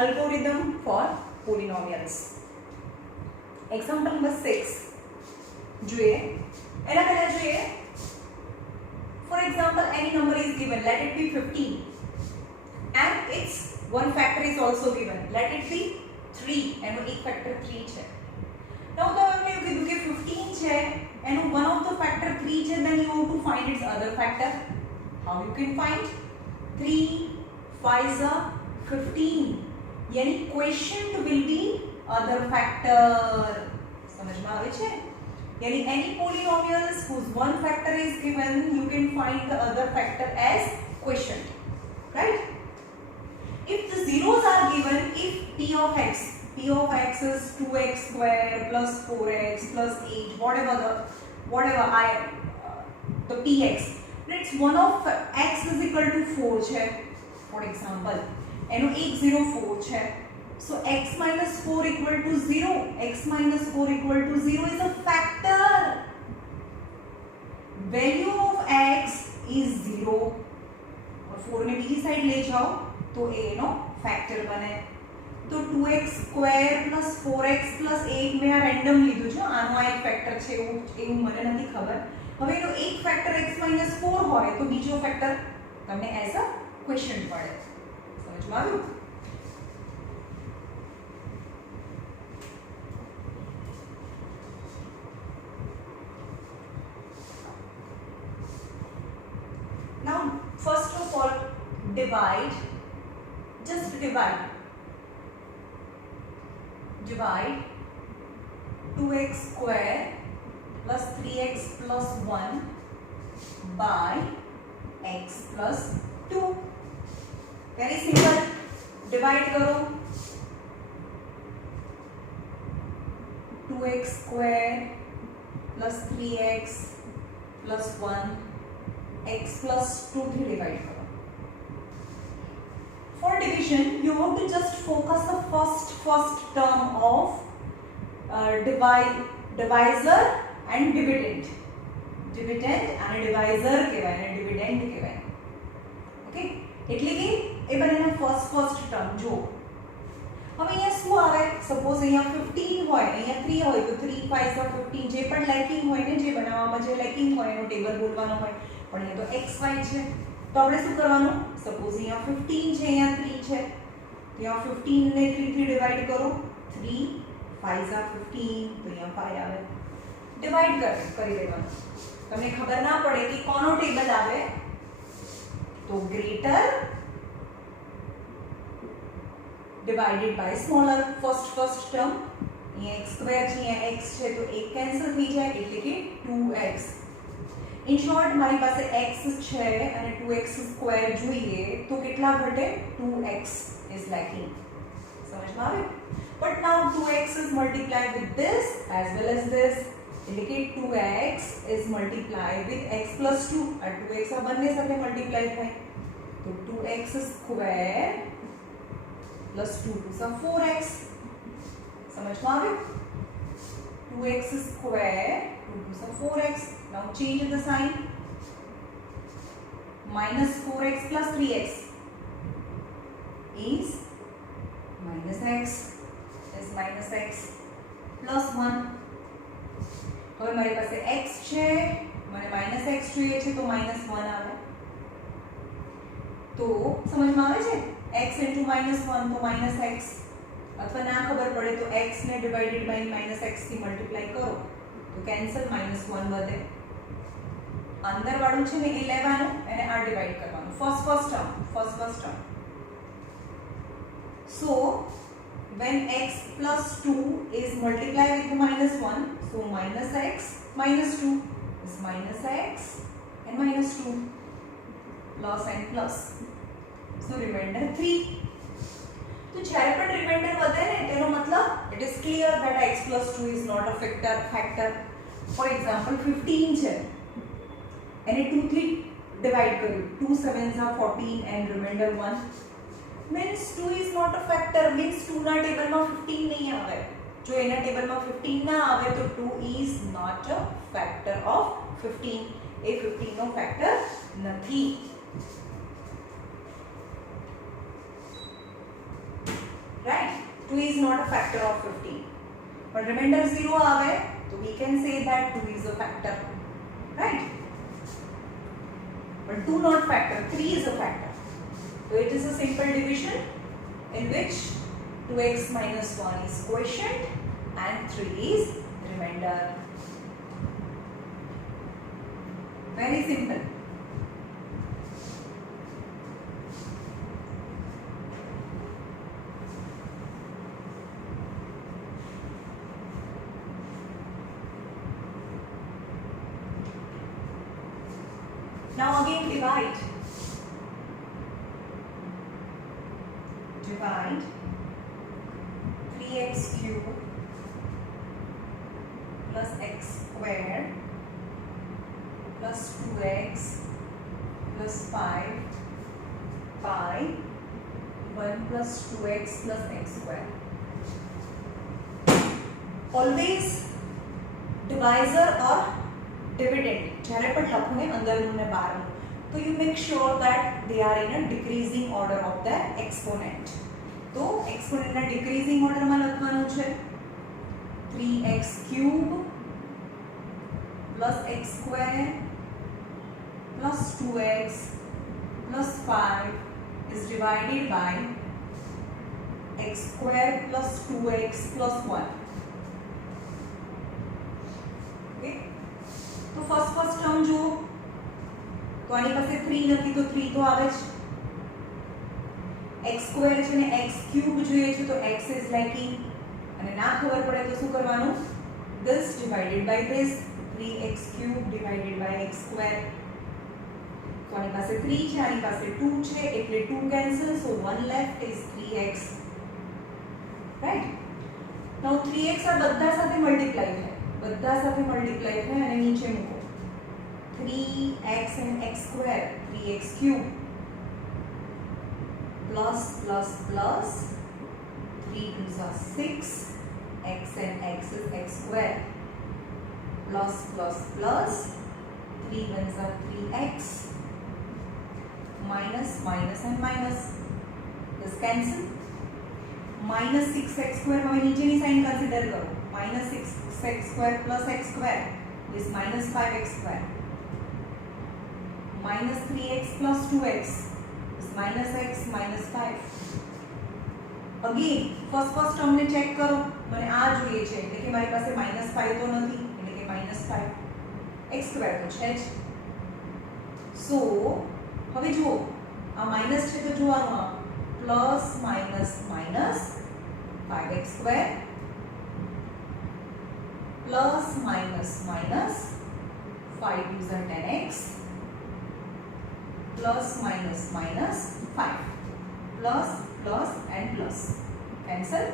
algorithm for polynomials. Example number 6 જોઈએ એના પહેલા જોઈએ. For example, any number is given, let it be 15 and its one factor is also given, let it be 3 એનો એક ફેક્ટર 3 છે. now તો આપણે એવું કીધું કે 15 છે એનો one of the factor 3 છે, then you have to find its other factor. how you can find? 3 5 15 यानी quotient will be other factor. समझ में આવે છે? यानी any polynomials whose one factor is given, you can find the other factor as quotient, right? If the zeros are given, if p of x is 2x square plus 4x plus 8, whatever the px, it's one of x is equal to 4 છે, for example એનો 104 છે. so x minus 4 equal to 0, x minus 4 equal to 0 is a factor. value of x is 0 और 4 ने બીજી સાઈડ લઈ જાઓ તો એ એનો ફેક્ટર બને. તો 2x square plus 4x plus 8 મેં આ રેન્ડમ લીધું છે, આનો આ એક ફેક્ટર છે એવું મને નથી ખબર. હવે એનો એક ફેક્ટર x minus 4 હોય તો બીજો ફેક્ટર તમને એઝ અ ક્વેશ્ચન પડે. સમજમાં આવ્યું? Now, first of all, divide. Just divide. Divide 2x square plus 3x plus 1 by x plus 2. Very simple. Divide करो. 2x square plus 3x plus 1 x plus 2 થી divide કરો. For division, you have to just focus the first term of divisor and dividend. Dividend and divisor કહેવાય અને dividend કહેવાય. Okay? એટલે કે એ બંનેના first term જો. હવે અહીંયા શું આવે? સપોઝ અહીંયા 15 હોય, અહીંયા 3 હોય તો 3 5 15 જે પણ લાઇકિંગ હોય ને, જે બનાવવામાં જે લાઇકિંગ હોય એનો ટેબલ બોલવાનો હોય. પણ અહીંયા તો xy છે તો આપણે શું કરવાનું? સપોઝ અહીંયા 15 છે, અહીંયા 3 છે તો અહીંયા 15 ને 3 થી ડિવાઇડ કરો. 3 5 15 તો અહીંયા 5 આવે. ડિવાઇડ કરી દેવાનું. તમને ખબર ના પડે કે કોનો ટેબલ આવે તો greater divided by smaller. first term અહીંયા x સ્ક્વેર છે, અહીંયા x છે તો 1 કેન્સલ થઈ જાય એટલે કે 2x. in short મારી પાસે x છે અને 2x સ્ક્વેર જોઈએ તો કેટલા ઘટે? 2x is lacking. સમજમાં આવે? but now 2x is multiplied with this as well as this, એટલે કે 2x is multiplied with x plus 2. આ 2x આ બંને સાથે મલ્ટીપ્લાય થાય તો 2x square plus 2 is 4x. समझ में आवे? 2x square 2 is 4x. now change the sign. minus 4x plus 3x is minus x plus 1. હવે મારી પાસે x છે, મને minus x જોઈએ છે તો minus 1 આવે. તો સમજમાં આવે છે? x into minus 1 तो minus x, अथवा ना खबर पड़े तो x ने divided by minus x થી multiply करो तो cancel minus 1 વધે. અંદર વાળું છે ને એ લેવાનું અને આ ડિવાઇડ કરવાનું. first term. so when x plus 2 is multiplied with minus 1, so minus x minus 2 is minus x and minus 2 plus and plus. so remainder 3. तो જ્યારે પણ રિમાઇન્ડર વધે ને તેનો મતલબ it is clear that x plus 2 is not a factor. for example 15 છે એને 2 થી ડિવાઇડ કર્યું, 2 7s are 14 and remainder 1 means 2 is not a factor, means 2 ના ટેબલમાં 15 નહીં આવે. જો એના ટેબલમાં 15 ના આવે તો 2 is not a factor of 15. એ 15 નો ફેક્ટર નથી. 2 is not a factor of 15. But remainder 0 आवे तो we can say that 2 is a factor, right? But 2 not factor, 3 is a factor. So it is a simple division in which 2x minus 1 is quotient and 3 is remainder. Very simple. Now again divide. Divide 3x cube plus x squared plus 2x plus 5 by 1 plus 2x plus x squared. Always divisor or dividend જ્યારે પણ લખો ને અંદરનું ને બહારનું તો you make sure that they are in a decreasing order of the exponent. તો exponent ના decreasing order માં લખવાનું છે 3x cube plus x square plus 2x plus 5 is divided by x square plus 2x plus 1. Okay? तो first term जो तो આની પાસે 3 નથી તો 3 તો આવે જ x સ્ક્વેર છે ને x ક્યુબ જોઈએ છે તો x is liking અને ના ખબર પડે તો શું કરવાનું this divided by this 3x cube divided by x square તો આની પાસે 3 છે આની પાસે 2 છે એટલે 2 cancel so 1 left is 3x right now 3x આ બધા સાથે મલ્ટીપ્લાય થાય બધા સાથે મલ્ટીપ્લાય થાય અને નીચે મૂકો 3x and x square 3x cube plus plus plus 3 2s are 6 x and x is x square plus plus plus 3 1s are 3x minus minus and minus this cancel minus 6x square હવે નીચેની sine consider કરો minus 6x square plus x square is minus 5x square minus 3x plus 2x is minus x minus 5 again first term ને ચેક કરો મને આ જોઈએ છે એટલે કે મારી પાસે -5 તો નથી એટલે કે -5 x square તો છે જ સો હવે જુઓ આ માઈનસ છે તો જોવાનું આ plus minus minus 5x square plus minus minus 5 2s are 10x plus minus minus 5 plus plus and plus cancel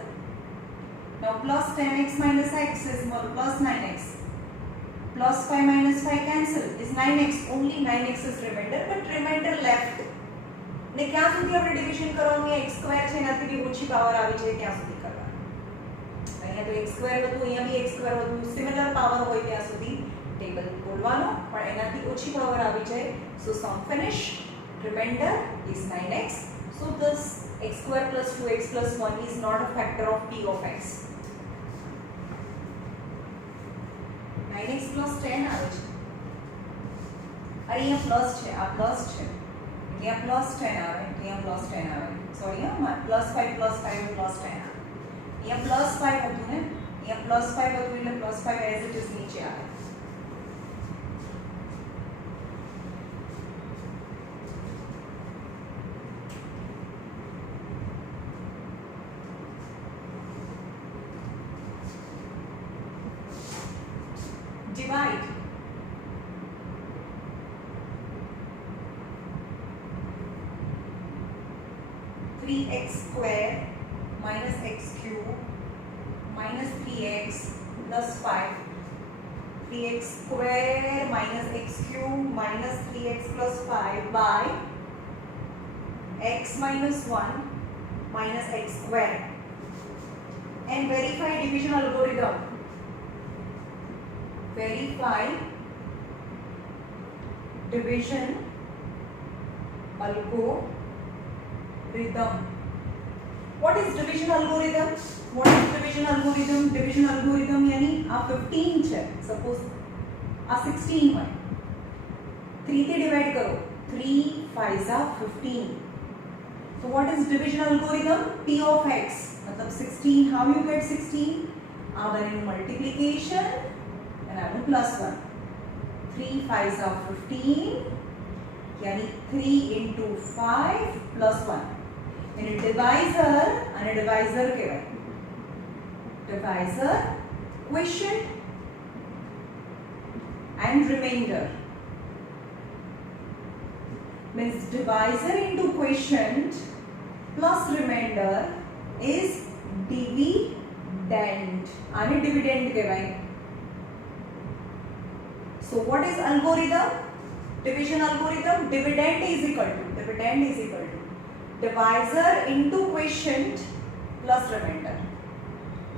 now plus 10x minus x is plus 9x plus 5 minus 5 cancel is 9x only 9x is remainder but remainder left ને ક્યાં સુધી આપણે ડિવિઝન કરવાનું છે x square છે એનાથી બી ઓછી પાવર આવી જાય ત્યાં સુધી કરવાનું અહીંયા તો x સ્ક્વેર હતું અહીંયા બી x સ્ક્વેર હતું સિમિલર પાવર હોય ત્યાં સુધી ટેબલ ખોલવાનો પણ એનાથી ઓછી પાવર આવી જાય so sum finish remainder is 9x so this x square plus 2x plus 1 is not a factor of p of x 9x plus 10 આવે છે અરે અહીંયા પ્લસ છે આ પ્લસ છે यहाँ प्लस 10 आ रहा है यहाँ प्लस 10 आ रहा है सॉरी यहाँ प्लस 5 प्लस 5 प्लस 10 आ यहाँ प्लस 5 होती है यहाँ प्लस 5 होती है प्लस 5 एज इट इज नीचे आ रहा है divide 3x square minus x cube minus 3x plus 5 3x square minus x cube minus 3x plus 5 by x minus 1 minus x square and verify division algorithm verify division algorithm What is division algorithm? What is division algorithm? Division algorithm यानी आ 15 છે, suppose आ 16 હોય, 3 થી divide करो, 3 5 are 15. So what is division algorithm? P of x मतलब 16. How you get 16? आ बनेનું multiplication and आનું plus 1. 3 5 are 15 यानी 3 into 5 plus 1. यानी divisor અને divisor કહેવાય. Divisor, quotient and remainder. Means divisor into quotient plus remainder is dividend. आने dividend कहेवाय. So what is algorithm? Division algorithm. Dividend is equal to divisor into quotient plus remainder.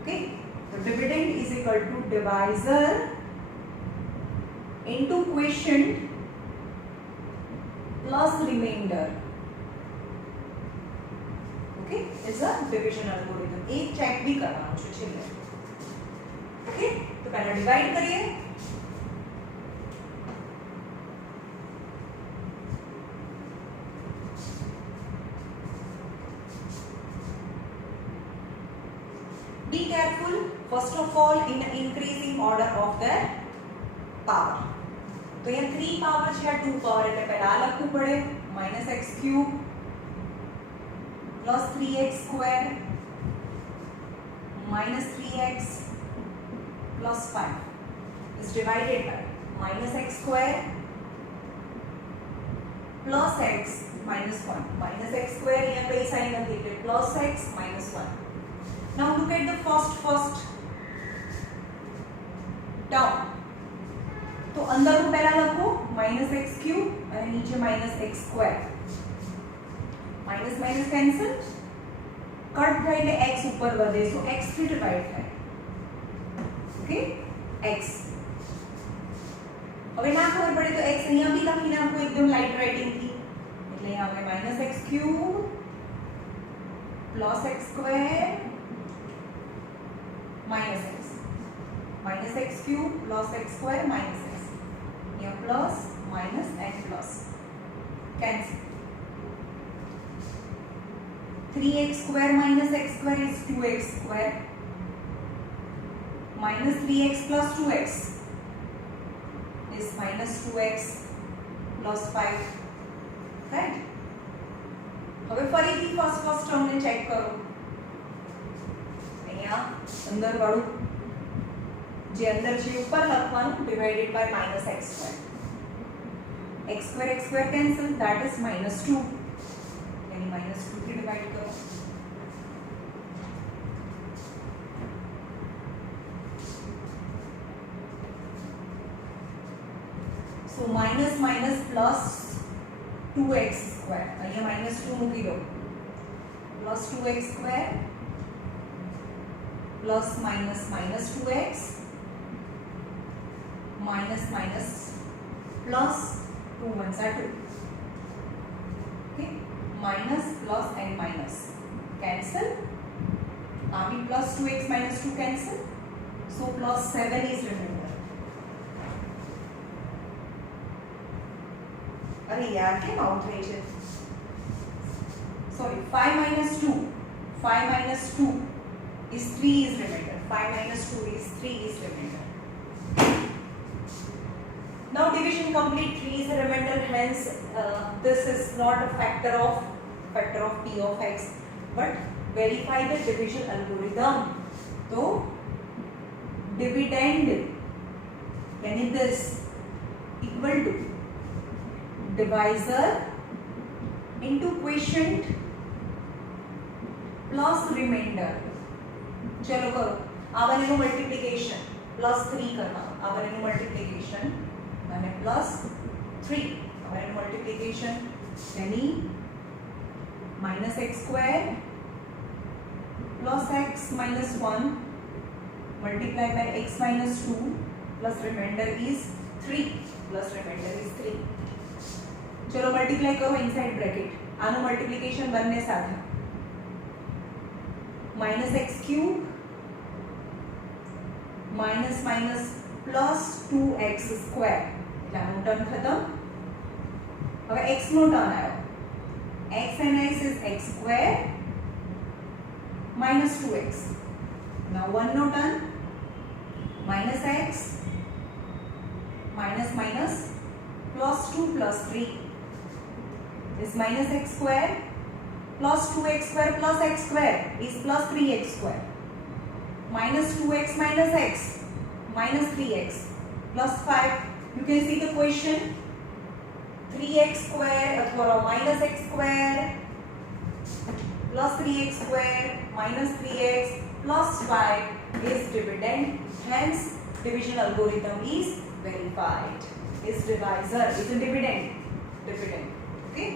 Okay, so dividend is equal to divisor into quotient plus remainder. Okay, is a division algorithm. एक चेक भी करना है चलिए. Okay, तो पहले डिवाइड करिए. Be careful first of all in increasing order of their power. तो ये 3 पावर છે 2 પાવર એટલે પહેલા લખવું પડે -x³ + 3x² -3x + 5 is divided by -x² + x -1. -x² यहाँ कई साइन નથી એટલે +x -1. Now look at the first term. तो अंदर को पहला लखो -x³ અને નીચે -x². Minus minus cancel, cut થાય એટલે x ઉપર વધે, so x થી ડિવાઇડ થાય. Okay, x. હવે ના ખબર પડે તો x અહીંયા બી લખી નાખો એકદમ લાઇટ રાઇટિંગ થી. એટલે અહીંયા આપણે -x³ + x² -x -x³ + x² -x. यहाँ plus minus and plus cancel. 3x² - x² is 2x². -3x + 2x is -2x + 5. राइट. હવે ફરીથી ફર્સ્ટ ટર્મને ચેક કરો. અહીંયા અંદર વાળું જે અંદર છે ઉપર લખવાનું divided by -x². x² cancel, that is -2. यानी -2 થી ડિવાઇડ કરો. so minus minus plus 2x². અહીંયા -2 મૂકી દો. plus 2x² plus minus minus 2x minus minus plus 2 ones are 2. Okay, minus plus and minus cancel. Abi plus 2x minus 2 cancel, so plus 7 is remainder. अरे यार क्या आउट रही है. Sorry, 5 minus 2 is 3 is remainder. 5 minus 2 is 3 is remainder. Now division complete, 3 is a remainder, hence this is not a factor of p of x, but verify the division algorithm. So dividend यानी this equal to divisor into quotient plus remainder. चलो करो. आ बनेનું multiplication +3 करना. आ बनेનું multiplication અને +3. આ બનેનું multiplication यानी -x² plus x minus 1 multiplied by x minus 2 plus remainder is 3 plus remainder is 3. चलो मल्टीप्लाई करो इनसाइड ब्रैकेट. આનું મલ્ટીપ્લિકેશન બંને સાથે minus x cube minus minus plus 2x square એટલે આનો ટર્મ ખતમ. હવે x નો ટર્મ આવ્યો. x and x is x square minus 2x. Now 1 no turn minus x minus minus plus 2 plus 3 is minus x square plus 2x square plus x square is plus 3x square minus 2x minus x minus 3x plus 5. You can see the question 3x square अथवा minus x square plus 3x square minus 3x plus 5 is dividend. Hence division algorithm is verified. Is divisor is a dividend. Okay.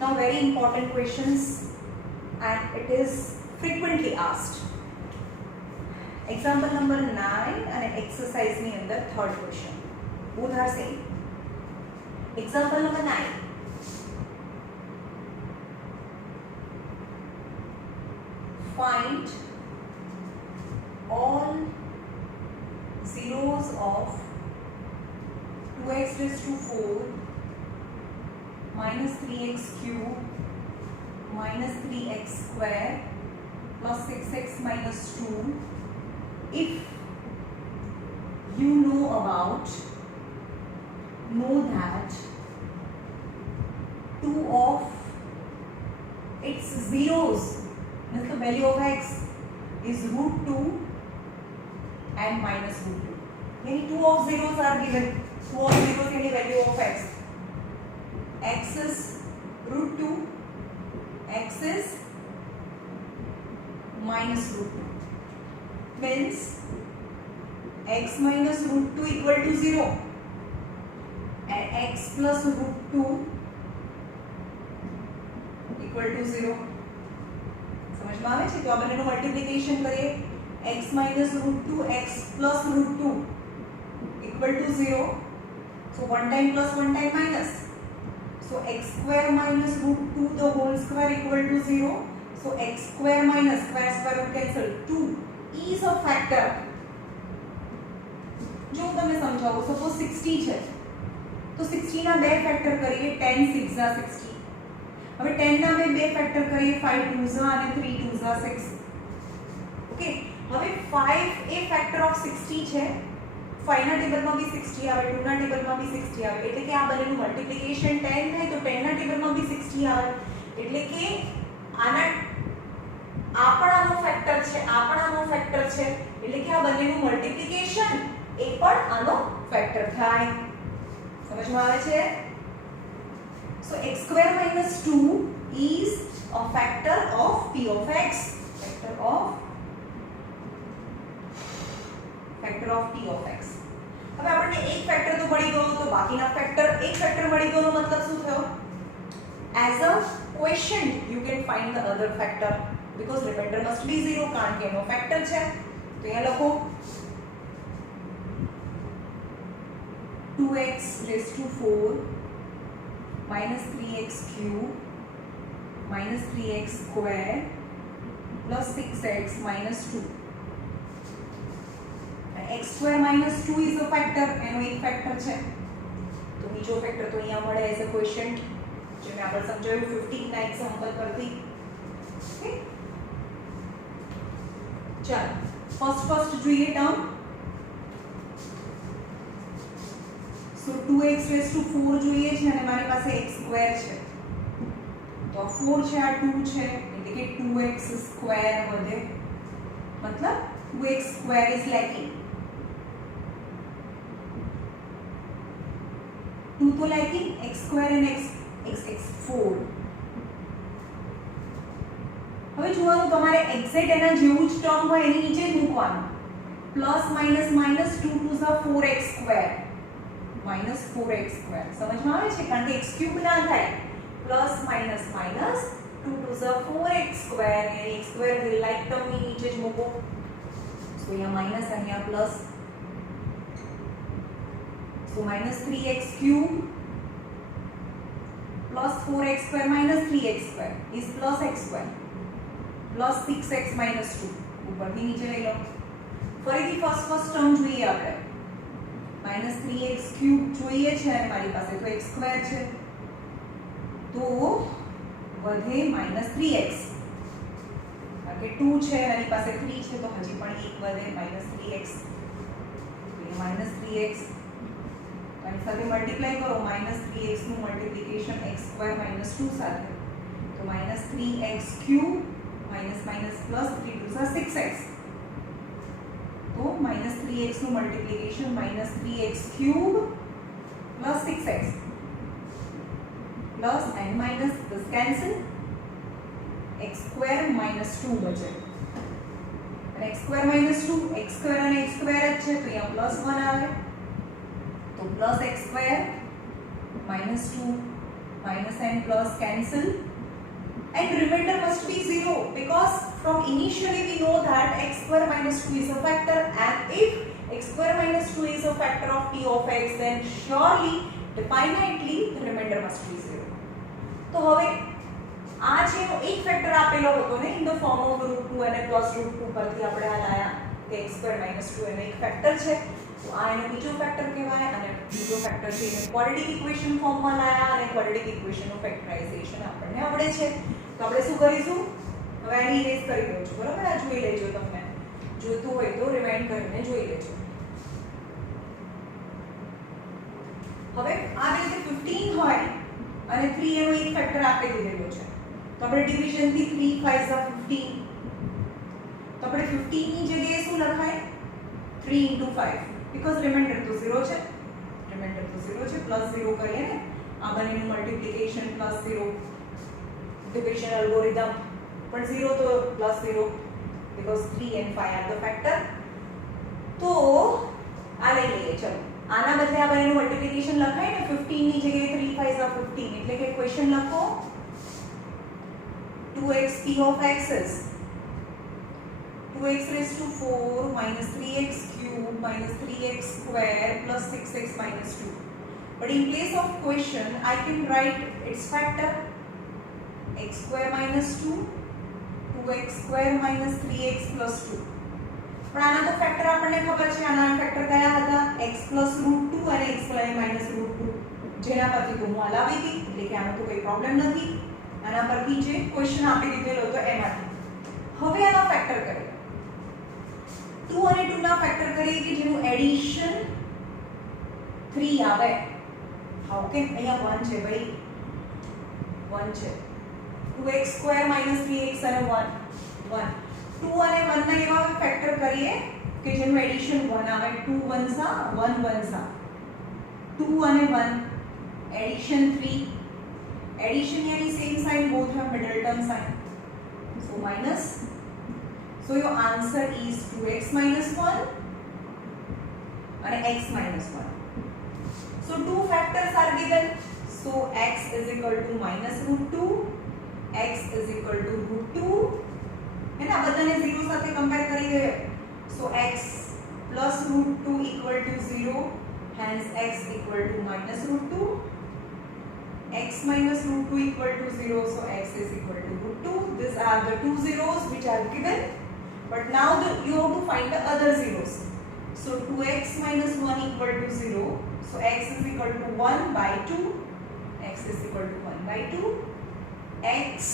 Now very important questions and it is frequently asked. Example number 9 and exercise ni under third question. Both are same. Example number 9. Find all zeros of 2x raised to 4 minus 3x cube minus 3x square plus 6x minus 2 if you know that 2 of its zeros means the value of x is root 2 and minus root 2. Yani 2 of zeros are given. 2 of zeros is the value of x. X is root 2, x is minus root 2. Means x minus root 2 equal to 0 and x plus root 2 equal to 0. समझ में आवे छे? तो આપણે એનું મલ્ટીપ્લિકેશન કરીએ x minus root 2 x plus root 2 equal to 0. So one time plus one time minus. So x square minus root 2 the whole square equal to 0. So x square minus square root cancel 2 is a factor. जो તમે સમજાવો સપોઝ 60 છે તો 60 ના બે ફેક્ટર કરીએ 10 6 જા 60. હવે 10 ના બે ફેક્ટર કરીએ 5 2 જા અને 3 2 જા 6. ઓકે હવે 5 એ ફેક્ટર ઓફ 60 છે. 5 ના ટેબલમાં બી 60 આવે 2 ના ટેબલમાં બી 60 આવે એટલે કે આ બંનેનું મલ્ટીપ્લિકેશન 10 થાય તો 10 ના ટેબલમાં બી 60 આવે એટલે કે આના આપણાનો ફેક્ટર છે એટલે કે આ બંનેનું મલ્ટીપ્લિકેશન એ પણ આનો ફેક્ટર થાય. સમજમાં આવે છે? So x square minus 2 is a factor of p of x. Factor of p of x. હવે આપણને એક ફેક્ટર તો મળી ગયો તો બાકીના ફેક્ટર એક ફેક્ટર મળી ગયોનો મતલબ શું થયો? As a quotient you can find the other factor because remainder must be 0 કારણ કે એનો ફેક્ટર છે. તો અહીંયા લખો 2x raised to 4 minus 3x cube minus 3x square plus 6x minus 2. x square minus 2 is a factor એનો એક ફેક્ટર છે તો બીજો ફેક્ટર તો અહીંયા મળે એઝ અ ક્વોશન્ટ જે મેં આગળ સમજાવ્યું 15 ના એક્ઝામ્પલ પરથી. ઓકે ચાલો ફર્સ્ટ જોઈએ ટર્મ. સો 2x raised to 4 જોઈએ છે અને મારી પાસે x સ્ક્વેર છે તો 4 છે આ 2 છે એટલે કે 2x સ્ક્વેર વધે મતલબ 2x સ્ક્વેર is lacking. 2 तो lacking x square and x 4. હવે જોવાનું તમારે એક્ઝેક્ટ એના જેવું જ ટર્મ હોય એની નીચે જ મૂકવાનું प्लस माइनस माइनस 2 टू ઝ 4x square minus 4x square સમજમાં આવે છે કારણ કે x ક્યુબ ના થાય પ્લસ માઇનસ માઇનસ 2 ટુ ઝ 4x સ્ક્વેર અને x સ્ક્વેર લાઈક ટર્મની નીચે જ મૂકો તો અહીંયા માઇનસ અહીંયા plus so minus 3x cube plus 4x square minus 3x square is plus x square plus 6x minus 2 ઉપરથી નીચે લઈ લો ફરીથી ફર્સ્ટ ટર્મ જોઈએ આપણે minus 3x cube જોઈએ છે અને મારી પાસે તો x square છે તો વધે minus 3x કારણ કે 2 છે અને મારી પાસે 3 છે તો હજી પણ 1 વધે minus 3x તો minus 3x અને સાથે મલ્ટીપ્લાય કરો -3x નું મલ્ટીપ્લિકેશન x² - 2 સાથે તો -3x ક્યુબ માઇનસ પ્લસ 3 2 6x તો -3x નું multiplication -3x cube plus 6x plus and minus this cancel x² - 2 બચે અને x² - 2 x² અને x² જ છે તો અહીંયા +1 આવે तो plus x square minus 2 minus and plus cancel and remainder must be 0 because from initially we know that x square minus 2 is a factor and if x square minus 2 is a factor of p of x then surely definitely the remainder must be 0. तो હવે આ છે એનો એક ફેક્ટર આપેલો હતો ને in the form of √2 અને +√2 પરથી આપણે આ લાયા કે x square minus 2 એનો એક ફેક્ટર છે તો આ એનો બીજો ફેક્ટર કહેવાય અને બીજો ફેક્ટર છે એને ક્વોડ્રેટિક ઇક્વેશન ફોર્મમાં લાયા અને ક્વોડ્રેટિક ઇક્વેશનનું ફેક્ટરાઇઝેશન આપણને આવડે છે તો આપણે શું કરીશું હવે આને ઇરેઝ કરી દઉં છું બરાબર આ જોઈ લેજો તમને જોઈતું હોય તો રિમાઇન્ડ કરીને જોઈ લેજો હવે આ રીતે 15 હોય અને 3 એનો એક ફેક્ટર આપી દીધેલો છે તો આપણે ડિવિઝન થી 3 5 * 15 તો આપણે 15 ની જગ્યાએ શું લખાય 3 * 5 because remainder तो 0 છે प्लस 0 કરીએ ને આ બંનેનું મલ્ટીપ્લિકેશન પ્લસ 0 ડિવિઝન એલ્ગોરિધમ પણ 0 તો પ્લસ 0 because 3 and 5 are the factor તો આ લઈ લઈએ ચલો આના બદલે આ બંનેનું મલ્ટીપ્લિકેશન લખાય ને 15 ની જગ્યાએ 3 5 * 15 એટલે કે ક્વેશ્ચન લખો 2x p of x is 2x raised to 4 minus 3x cube minus 3x square plus 6x minus 2. But in place of question, I can write its factor x square minus 2, 2x square minus 3x plus 2. પણ આના તો ફેક્ટર આપણને ખબર છે આના ફેક્ટર કયા હતા x plus √2 અને x minus √2 જેના પરથી તો હું હલાવી હતી એટલે કે આનો તો કોઈ પ્રોબ્લેમ નથી આના પરથી જે ક્વેશ્ચન આપી દીધેલો હતો એમાંથી હવે આનો ફેક્ટર કરીએ 2 અને 2 ના ફેક્ટર કરીએ કે જેનું એડિશન 3 આવે હા ઓકે અહીંયા 1 છે ભાઈ 1 છે 2x square minus 3x અને 1 2 અને 1 ના એવા ફેક્ટર કરીએ કે જેનું એડિશન 1 આવે 2 1s 1 1s 2 અને 1 એડિશન 3 એડિશન यानी same sign both have middle term sign so minus so your answer is 2x minus 1 and x minus 1 so two factors are given so x is equal to minus √2 x is equal to √2 है ना બધાને 0 સાથે કમ્પેર કરી દઈએ so x plus √2 equal to 0 hence x equal to minus √2 x minus √2 equal to 0 so x is equal to √2 these are the two zeros which are given but now you have to find the other zeros so 2x minus 1 equal to 0 so x is equal to 1 by 2 x is equal to 1 by 2 x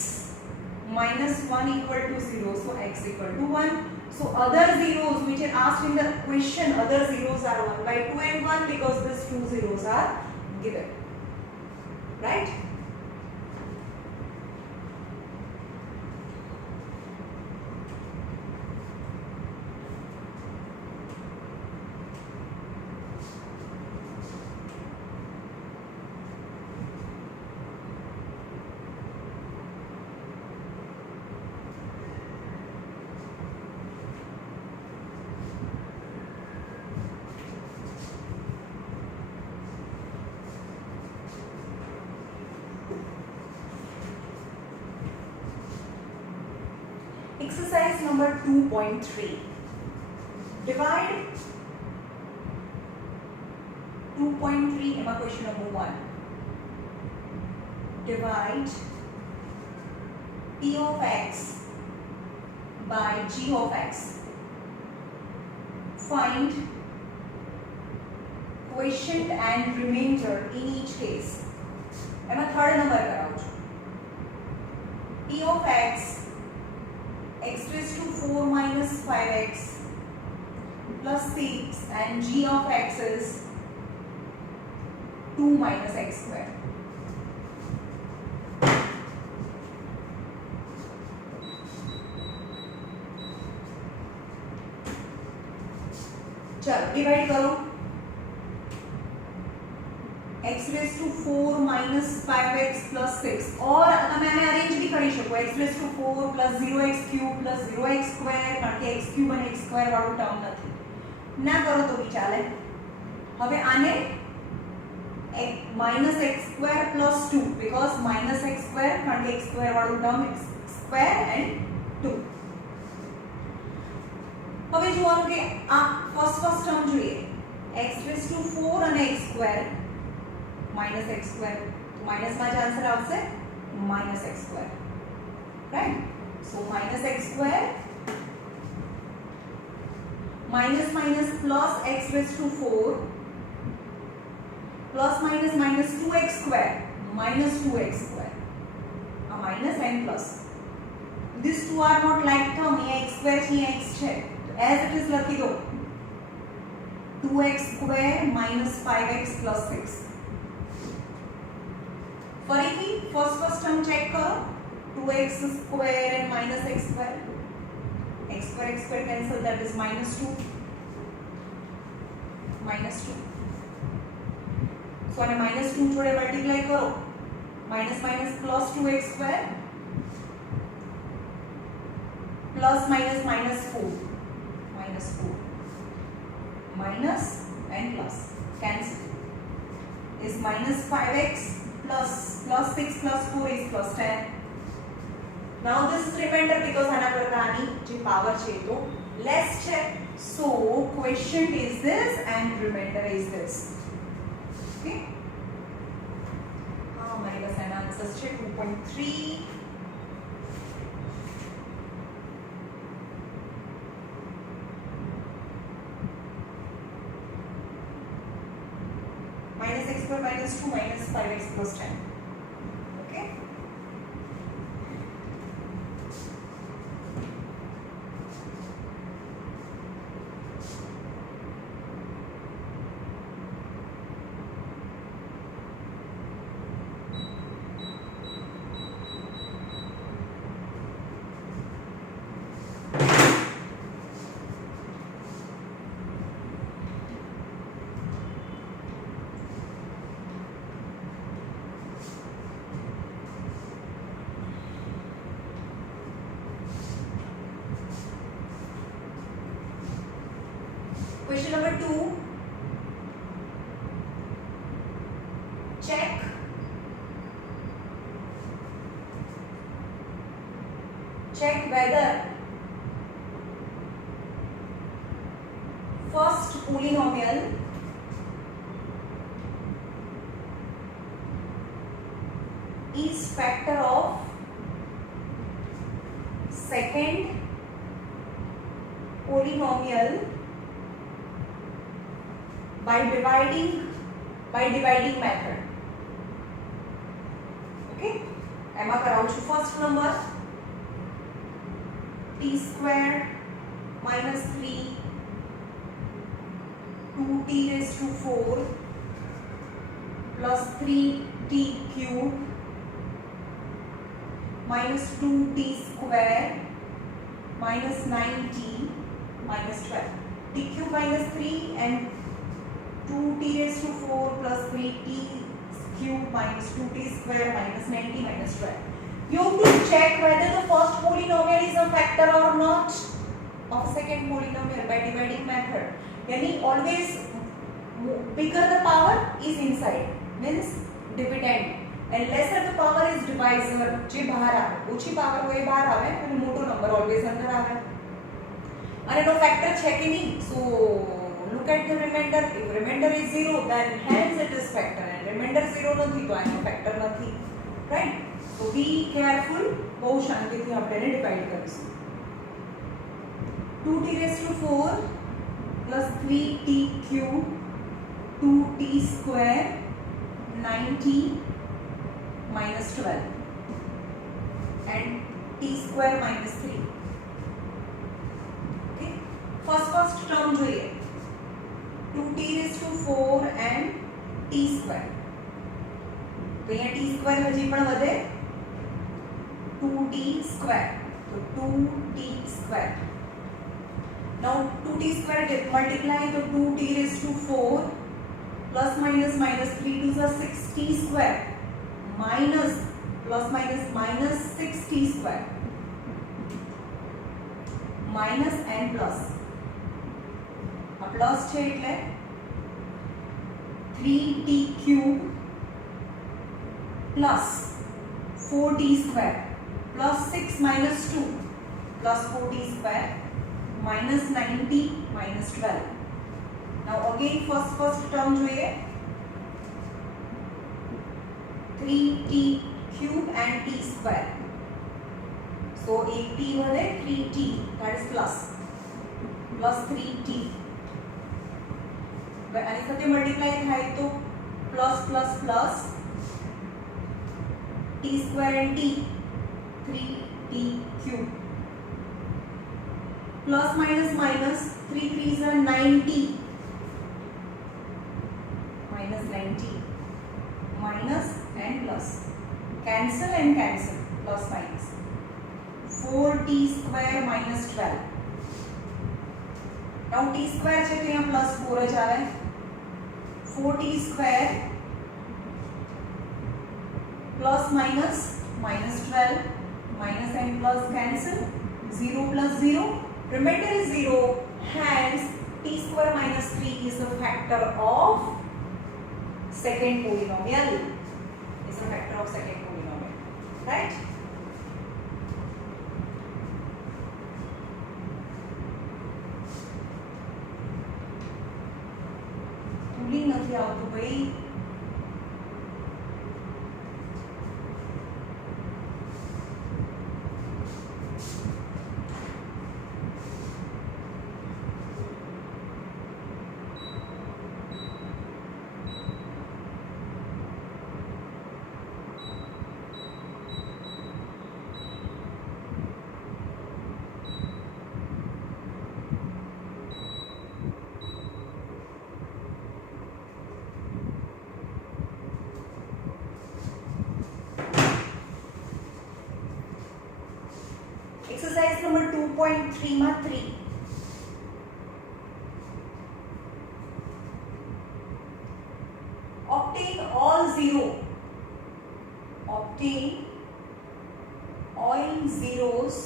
minus 1 equal to 0 so x equal to 1 so other zeros which are asked in the question other zeros are 1 by 2 and 1 because these two zeros are given right number 2.3. Divide 2.3 એમાં question number 1. Divide p of x by g of x. Find quotient and remainder in each case. એમાં third number કરાવું છું. p of x x raised to 4 minus 5x plus 6 and g of x is 2 minus x square. चलो डिवाइड करो. x raised to 4 minus 5x plus 6 और તમે આને અરેન્જ भी કરી શકો. x raised to 4 plus 0x cube plus 0x square કારણ કે x cube અને x square વાળું ટર્મ નથી. ના કરો તો બી ચાલે. હવે આને minus x square plus 2 because minus x square કારણ કે x square વાળું ટર્મ x square and 2. હવે જોવાનું કે આ ફર્સ્ટ ટર્મ જોઈએ. x raised to 4 અને x square minus x square. तो माइनस में आंसर આવશે minus x square. Right? So minus x square minus minus plus x raised to 4 plus minus minus 2x square minus 2x square. A minus and plus. These two are not like term. ये x square છે x છે. As it is લખી દો 2x square minus 5x plus 6. ફરીથી first term check કરો. 2x square and minus x square. x square cancel, that is minus 2. Minus 2. So આને minus 2 જોડે મલ્ટીપ્લાય કરો. minus minus plus 2x square plus minus minus 4. Minus 4. Minus and plus. Cancel. Is minus 5x plus 6 plus 4 is plus 10. Now this is remainder because આના કરતા આની જે પાવર છે તો less છે. So quotient is this and remainder is this. Okay. મારી પાસે આના આન્સર્સ છે 2.3. minus x square minus 2 minus 5x plus 10. Okay. Question number 2. Check whether first polynomial is factor of second polynomial by dividing method. Okay, એમાં કરાવું છું first number t square minus 3 2t raised to 4 plus 3t cube minus 2t square minus 9t minus 12. t cube minus 3 and 2t raised to 4 plus 3t cube minus 2t square minus 9t minus 12. You have to check whether the first polynomial is a factor or not of second polynomial by dividing method. Yani always bigger the power is inside, means dividend, and lesser the power is divisor. જે બહાર આવે, ઓછી પાવર હોય બહાર આવે અને મોટો number always અંદર આવે. અને નો ફેક્ટર છે કે નહીં? સો look at the remainder. If remainder is 0 then hence it is factor, and remainder 0 નથી તો આનો ફેક્ટર નથી, right? So be careful. બહુ શાંતિથી આપણે એને ડિવાઇડ કરીશું. 2t raised to 4 plus 3t cube 2t square 9t minus 12 and t square minus 3. Okay, first term જોઈએ. 2t raised to 4 and t square. તો અહીંયા t square હજી પણ વધે. 2t square. So 2t square. Now 2t square get multiply to 2t raised to 4 plus minus minus 3 to the 6t square minus plus minus minus 6t square minus and plus. A plus છે એટલે 3t cube plus 4t square plus 6 minus 2 plus 4t square minus 9t minus 12. Now again first term જોઈએ. 3t cube and t square. So एक t વધે 3t, that is plus 3t. આની સાથે મલ્ટીપ્લાય થાય તો plus t square and t 3t cube plus minus minus 3 3s are 9t minus 9t minus and plus cancel and cancel plus minus 4t square minus 12. now t square છે તો અહીંયા plus 4 જ આવે. 4t square plus minus minus 12 minus and plus cancel 0 plus 0. Remainder is 0, hence t square minus 3 is the factor of second polynomial. Is the factor of second polynomial, right? Tooling નથી આવતું ભાઈ. Exercise number 2.3 માં 3. Obtain all zeros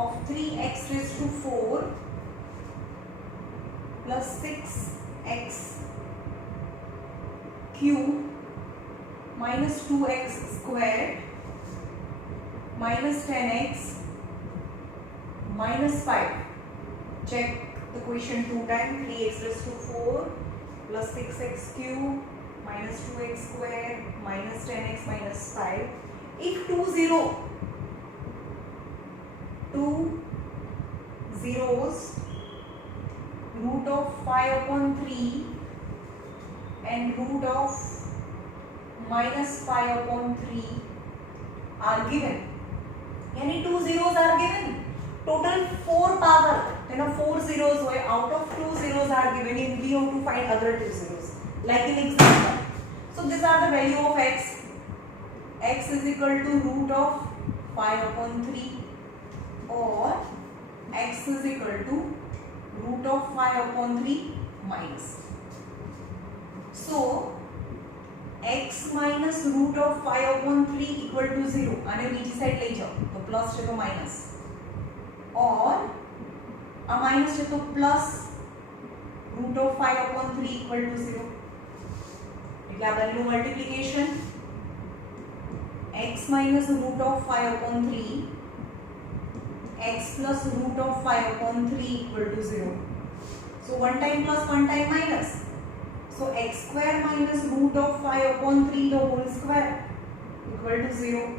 of 3x raised to 4 plus 6x cube minus 2x squared minus 10x minus 5. Check the question 2 times. 3x raised to 4 plus 6x cube minus 2x square minus 10x minus 5. If two zeros root of 5 upon 3 and root of minus 5 upon 3 are given. Any two zeros are given. Total 4 power. You know 4 zeros were out of 2 zeros are given. In we have to find other 2 zeros. Like in example. So these are the value of x. X is equal to root of 5 upon 3 or x is equal to root of 5 upon 3 minus. So x minus root of 5 upon 3 equal to 0. અને બીજી સાઈડ લઈ જાઓ તો પ્લસ છે તો માઈનસ, और આ માઈનસ છે તો પ્લસ root of 5 upon 3 equal to 0. એટલે આ બંનેનું multiplication x minus root of 5 upon 3 x plus root of 5 upon 3 equal to 0. So one time plus one time minus. So x square minus root of 5 upon 3 the whole square equal to 0.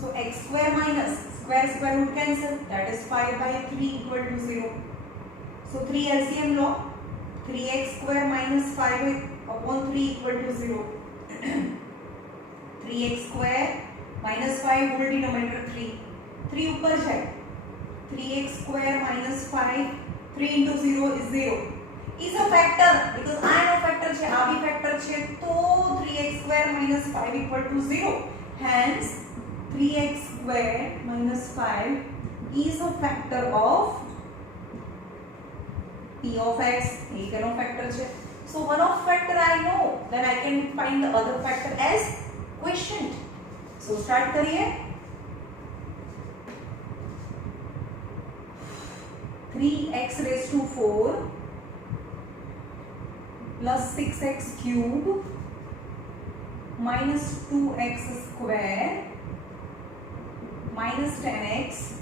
So x square minus square root cancel, that is 5 by 3 equal to 0. So 3 LCM law, 3x square minus 5 upon 3 equal to 0. 3x square minus 5 whole denominator 3. 3 ऊपर जाए. 3x square minus 5, 3 into 0 is 0. Is a factor because I know factor છે, આ બી factor છે, તો 3x square minus 5 equal to 0. Hence 3x square minus 5 is a factor of p of x. એ કેનો factor છે? So one of factor I know, then I can find the other factor as quotient. So start करिए. 3x raised to 4 plus 6x cube minus 2x square minus 10x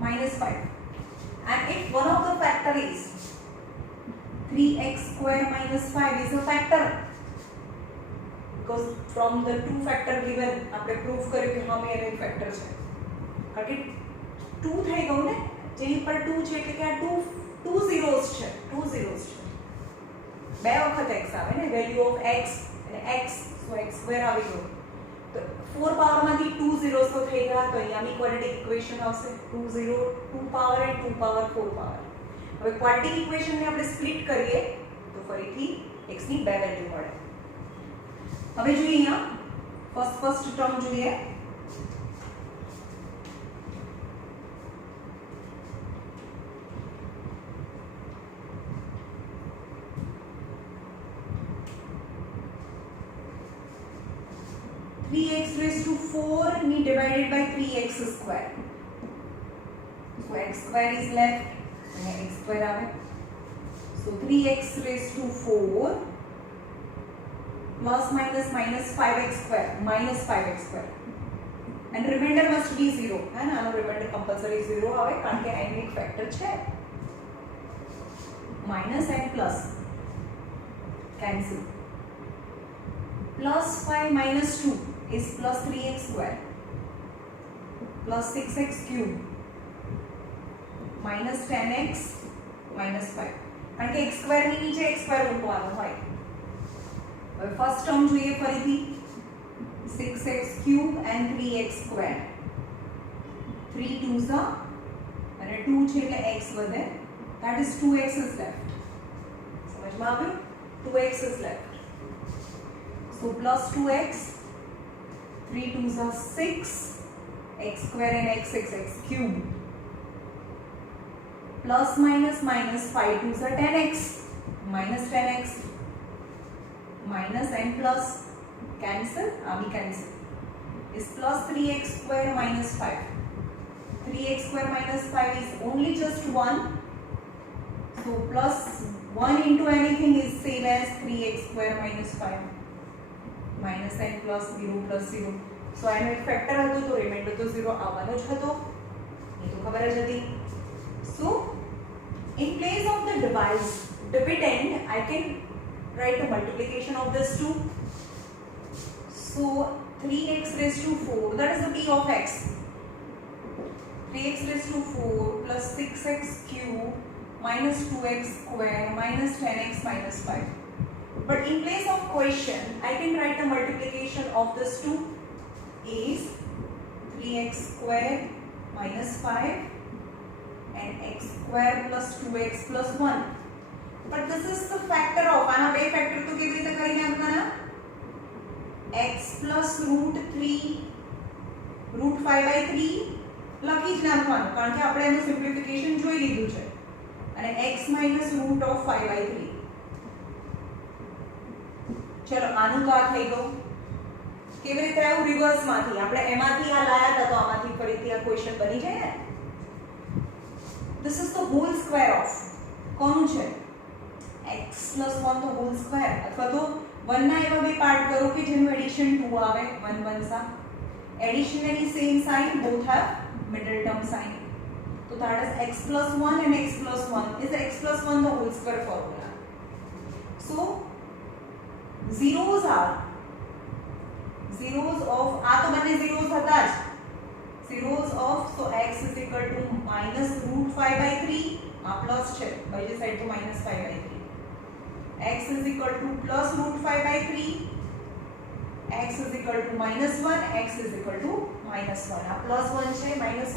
minus 5. And if one of the factor is 3x square minus 5 is a factor, because from the two factor given આપણે પ્રૂફ કર્યું કે હા મેં એક ફેક્ટર છે, કારણ કે 2 થઈ ગયું ને, જેની પર 2 છે એટલે કે આ 2 zeros છે, 2 zeros છે, બે વખત x આવે ને, વેલ્યુ ઓફ x અને x, so x સ્ક્વેર આવી ગયો, તો 4 પાવરમાંથી 2 zeros તો થઈ ગયા, તો અહીંયા બી ક્વોડ્રેટિક ઇક્વેશન આવશે 2 પાવર અને 2 પાવર 4 પાવર. હવે ક્વોડ્રેટિક ઇક્વેશનને આપણે સ્પ્લિટ કરીએ તો ફરીથી x ની બે વેલ્યુ મળે. હવે જોઈએ અહીંયા ફર્સ્ટ ટર્મ જોઈએ. Three x raised to 4 ni divided by 3x square. So x square is left and x square આવે. So 3x raised to 4 plus minus minus 5x square minus 5x square and remainder must be 0 है ना, आनो remainder compulsory 0 આવે કારણ કે n એક factor છે. minus and plus cancel. plus 5 minus 2 is plus 3x square plus 6x cube minus 10x minus 5 કારણ કે x square ની નીચે x square મૂકવાનો હોય. હવે ફર્સ્ટ ટર્મ જોઈએ ફરીથી 6x cube and 3x square. 3 2s અને 2 છે એટલે x વધે, that is 2x is left. સમજમાં આવ્યું? 2x is left. So plus 2x, 3 2s are 6, x square and x 6x cube. Plus minus minus 5 2s are 10x minus 10x. Minus and plus cancel, abhi cancel, is plus 3x square minus 5. 3x square minus 5 is only just 1. So plus 1 into anything is same as 3x square minus 5. Minus and plus 0 plus 0. So I know एक factor હતો તો remainder તો 0 આવવાનો જ હતો, એ તો ખબર જ હતી. So in place of the dividend I can write the multiplication of this 2. So 3x raised to 4, that is the p of x. 3x raised to 4 plus 6x cube minus 2x square minus 10x minus 5. But in place of quotient, I can write the multiplication of this 2 is 3x square minus 5 and x square plus 2x plus 1. But this is the factor of, આના બે factor તો કેવી રીતે કરી નાખવાના? x plus root 3 root 5 by 3 લખી જ નાખવાનું, કારણ કે આપણે એનું સિમ્પ્લિફિકેશન જોઈ લીધું છે, અને x minus root of 5 by 3. ચલો આનું તો આ થઈ ગયું. કેવી રીતે આવ્યું? રિવર્સ માંથી આપણે એમાંથી આ લાયા હતા તો આમાંથી ફરીથી આ ક્વેશ્ચન બની જાય ને. This is the whole square of કોનું છે? x plus 1 the whole square, અથવા તો 1 ના એવા બે પાર્ટ કરો કે જેનું એડિશન 2 આવે, 1 1 સા. Additionally same sign, both have middle term sign. So that is x plus 1 and x plus 1 is x plus 1 the whole square formula. So zeros of આ તો બંને zeros હતા જ. zeros of so x is equal to minus root 5 by 3 આ પ્લસ છે બીજી સાઈડ તો minus 5 by 3. x is equal to plus root 5 by 3, x is equal to minus 1, x is equal to minus 1. આ plus 1 છે minus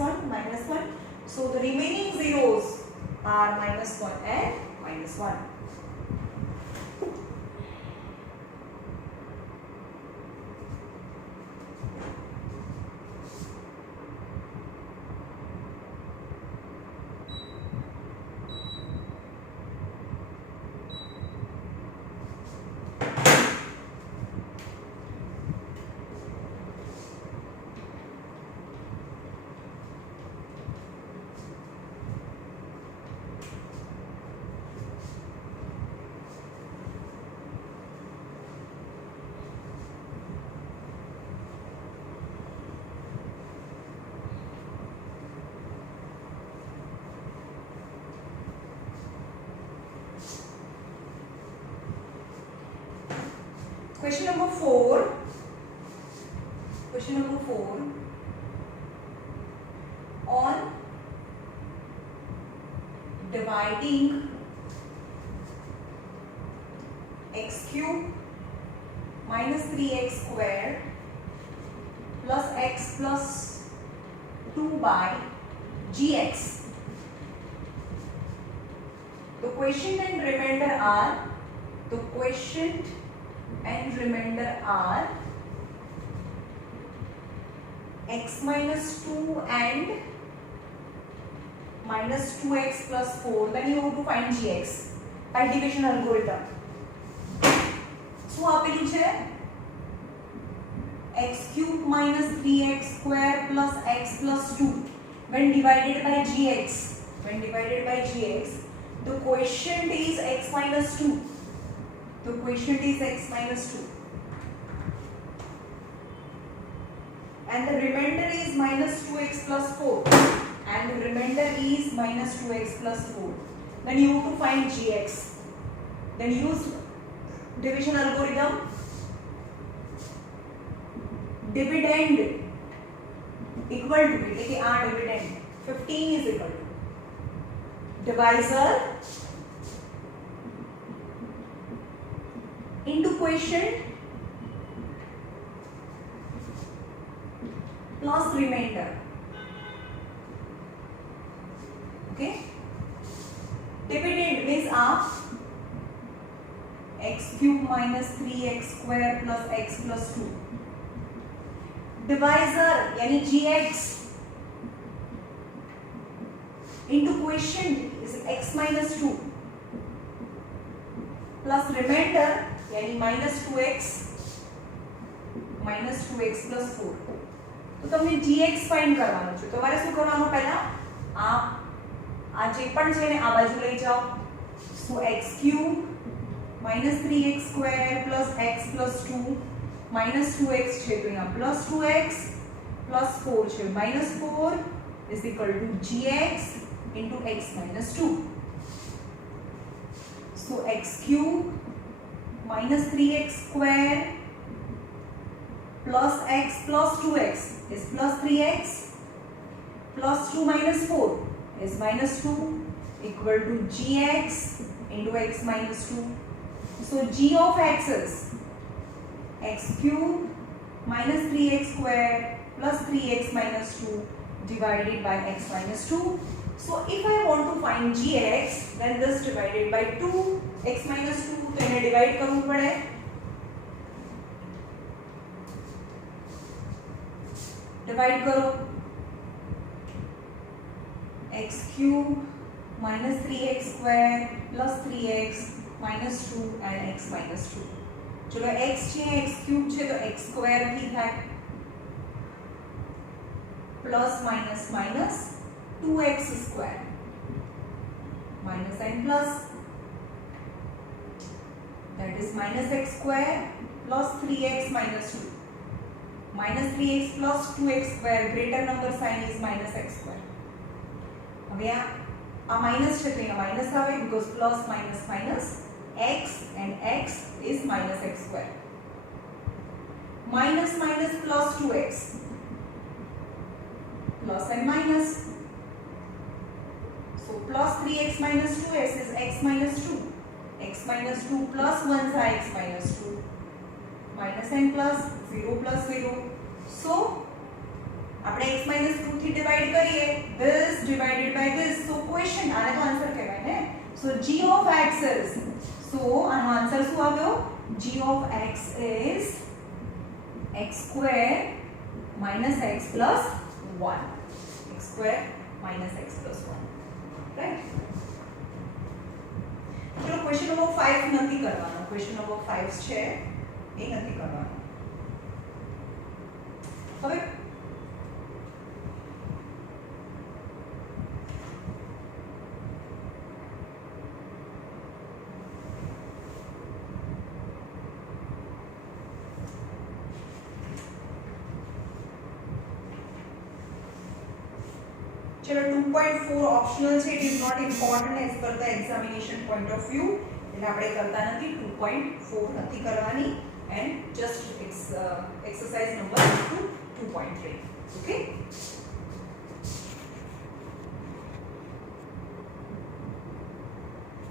1. So the remaining zeros are minus 1 and minus 1. Question number 4. On dividing x cube minus 3x square plus x plus 2 by gx. The quotient and remainder are x minus 2 and minus 2x plus 4. Then you have to find gx by division algorithm. So આપેલું છે x cube minus 3x square plus x plus 2 when divided by gx. The quotient is x minus 2. And the remainder is minus 2x plus 4. Then you have to find gx. Then use division algorithm. Dividend equal to it. देखिए dividend 15 is equal to divisor into quotient plus remainder. Okay, dividend means x cube minus 3x square plus x plus 2. Divisor यानी gx into quotient is x minus 2 plus remainder यानी minus 2x plus 4. तो તમને gx find કરવાનો છે. તમારે શું કરવાનું પહેલા આ જે પણ છે ને આ બાજુ લઈ જાઓ. So x cube minus 3x square plus x plus 2 minus 2x છે તો અહીંયા plus 2x plus 4 છે minus 4 is equal to gx into x minus 2. So x cube minus 3x square plus x plus 2x is plus 3x plus 2 minus 4 is minus 2 equal to gx into x minus 2. So g of x is x cube minus 3x square plus 3x minus 2 divided by x minus 2. So if I want to find gx, then this divided by 2 x minus 2 तो इन्हें divide करना पड़े. Divide करो x cube minus 3x square plus 3x minus 2 and x minus 2. चलो x છે x cube છે तो x square ही થાય plus minus minus 2x square minus and plus that is minus x square plus 3x minus 2 minus 3x plus 2x square greater number sign is minus x square. હવે આ માઇનસ છે તો અહીંયા માઇનસ આવે because plus minus minus x and x is minus x square. Minus minus plus 2x plus and minus. So plus 3x minus 2x is x minus 2. X minus 2 plus 1 is x minus 2. Minus and plus 0 plus 0. So આપણે x minus 2 થી ડિવાઇડ કરીએ this divided by this. So question આને તો આન્સર કહેવાય ને. So g of x is, so આનો આન્સર શું આવ્યો? g of x is x square minus x plus 1. X square minus x plus 1. Right? ચલો ક્વેશ્ચન નંબર 5 નથી કરવાનો. ક્વેશ્ચન નંબર 5 છે એ નથી કરવાનો. હવે चलो 2.4 ऑप्शनल છે. It is not important as per the examination point of view. એટલે આપણે કરતા નથી. 2.4 નથી કરવાની and just exercise number 2.3. okay.